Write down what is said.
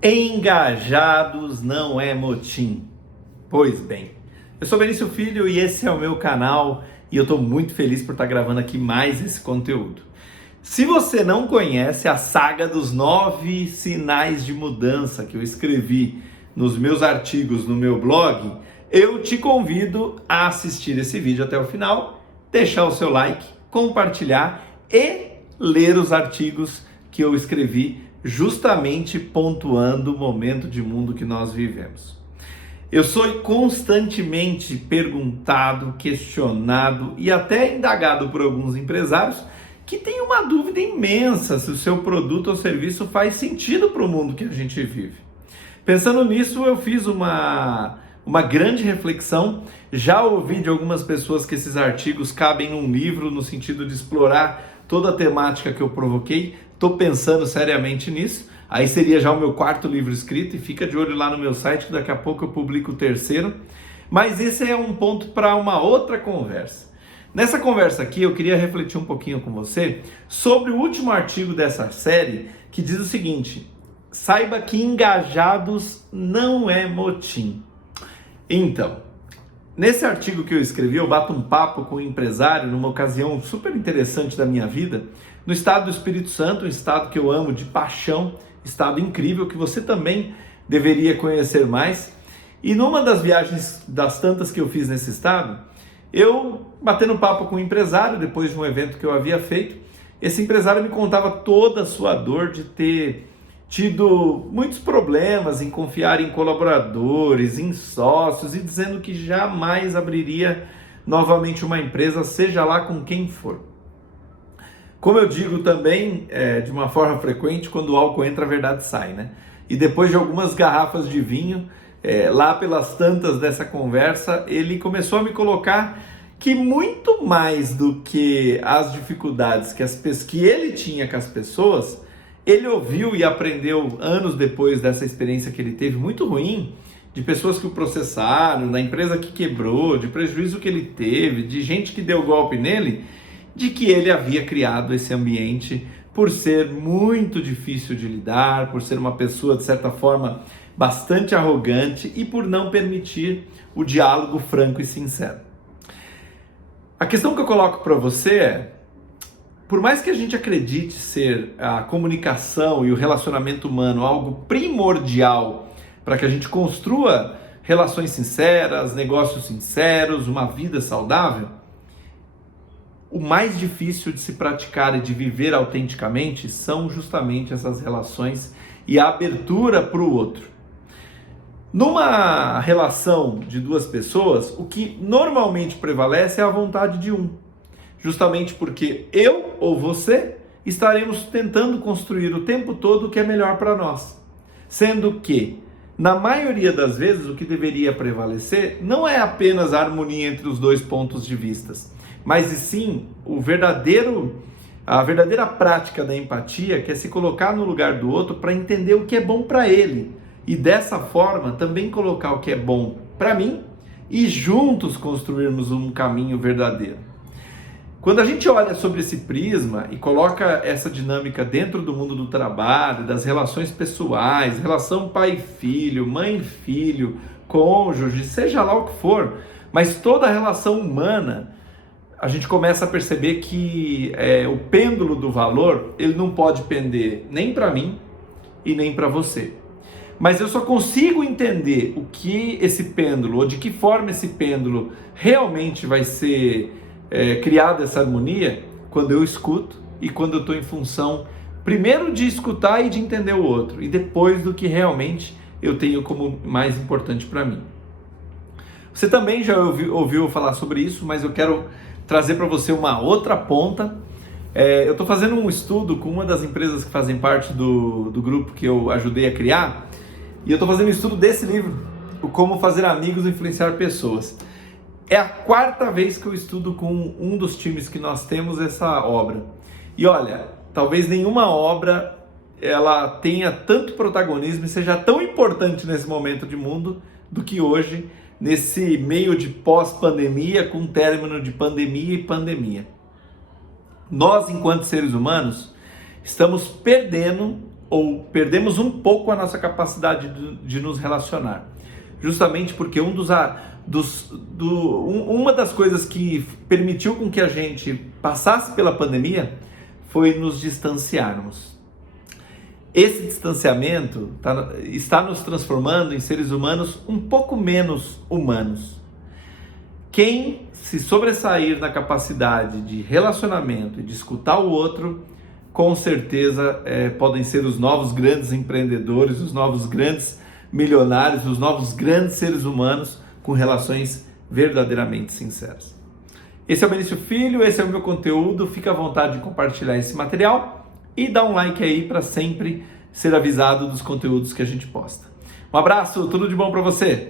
Engajados não é motim. Pois bem, eu sou Benício Filho e esse é o meu canal e eu estou muito feliz por estar gravando aqui mais esse conteúdo. Se você não conhece a saga dos 9 sinais de mudança que eu escrevi nos meus artigos no meu blog, eu te convido a assistir esse vídeo até o final, deixar o seu like, compartilhar e ler os artigos que eu escrevi justamente pontuando o momento de mundo que nós vivemos. Eu sou constantemente perguntado, questionado e até indagado por alguns empresários que têm uma dúvida imensa se o seu produto ou serviço faz sentido para o mundo que a gente vive. Pensando nisso, eu fiz uma grande reflexão. Já ouvi de algumas pessoas que esses artigos cabem num livro no sentido de explorar toda a temática que eu provoquei. Estou pensando seriamente nisso. Aí seria já o meu 4º livro escrito e fica de olho lá no meu site que daqui a pouco eu publico o 3º. Mas esse é um ponto para uma outra conversa. Nessa conversa aqui eu queria refletir um pouquinho com você sobre o último artigo dessa série que diz o seguinte: saiba que engajados não é motim. Então, nesse artigo que eu escrevi, eu bato um papo com um empresário numa ocasião super interessante da minha vida, no estado do Espírito Santo, um estado que eu amo de paixão, estado incrível que você também deveria conhecer mais. E numa das viagens das tantas que eu fiz nesse estado, eu batendo papo com um empresário depois de um evento que eu havia feito, esse empresário me contava toda a sua dor de ter tido muitos problemas em confiar em colaboradores, em sócios e dizendo que jamais abriria novamente uma empresa, seja lá com quem for. Como eu digo também, de uma forma frequente, quando o álcool entra, a verdade sai, né? E depois de algumas garrafas de vinho, lá pelas tantas dessa conversa, ele começou a me colocar que muito mais do que as dificuldades que ele tinha com as pessoas, ele ouviu e aprendeu anos depois dessa experiência que ele teve muito ruim, de pessoas que o processaram, da empresa que quebrou, de prejuízo que ele teve, de gente que deu golpe nele, de que ele havia criado esse ambiente por ser muito difícil de lidar, por ser uma pessoa, de certa forma, bastante arrogante e por não permitir o diálogo franco e sincero. A questão que eu coloco para você é: por mais que a gente acredite ser a comunicação e o relacionamento humano algo primordial para que a gente construa relações sinceras, negócios sinceros, uma vida saudável, o mais difícil de se praticar e de viver autenticamente são justamente essas relações e a abertura para o outro. Numa relação de duas pessoas, o que normalmente prevalece é a vontade de um. Justamente porque eu ou você estaremos tentando construir o tempo todo o que é melhor para nós. Sendo que, na maioria das vezes, o que deveria prevalecer não é apenas a harmonia entre os dois pontos de vista, mas e sim a verdadeira prática da empatia, que é se colocar no lugar do outro para entender o que é bom para ele. E dessa forma também colocar o que é bom para mim e juntos construirmos um caminho verdadeiro. Quando a gente olha sobre esse prisma e coloca essa dinâmica dentro do mundo do trabalho, das relações pessoais, relação pai-filho, mãe-filho, cônjuge, seja lá o que for, mas toda a relação humana, a gente começa a perceber que o pêndulo do valor, ele não pode pender nem para mim e nem para você. Mas eu só consigo entender o que esse pêndulo, ou de que forma esse pêndulo realmente vai ser criada essa harmonia, quando eu escuto e quando eu estou em função, primeiro de escutar e de entender o outro, e depois do que realmente eu tenho como mais importante para mim. Você também já ouviu falar sobre isso, mas eu quero trazer para você uma outra ponta. Eu estou fazendo um estudo com uma das empresas que fazem parte do grupo que eu ajudei a criar, e eu estou fazendo um estudo desse livro, o Como Fazer Amigos e Influenciar Pessoas. É a 4ª vez que eu estudo com um dos times que nós temos essa obra. E olha, talvez nenhuma obra ela tenha tanto protagonismo e seja tão importante nesse momento de mundo do que hoje, nesse meio de pós-pandemia, com término de pandemia e pandemia. Nós, enquanto seres humanos, estamos perdendo ou perdemos um pouco a nossa capacidade de nos relacionar. Justamente porque uma das coisas que permitiu com que a gente passasse pela pandemia foi nos distanciarmos. Esse distanciamento está nos transformando em seres humanos um pouco menos humanos. Quem se sobressair na capacidade de relacionamento e de escutar o outro, com certeza podem ser os novos grandes empreendedores, os novos grandes milionários, os novos grandes seres humanos com relações verdadeiramente sinceras. Esse é o Benício Filho, esse é o meu conteúdo. Fica à vontade de compartilhar esse material e dá um like aí para sempre ser avisado dos conteúdos que a gente posta. Um abraço, tudo de bom para você!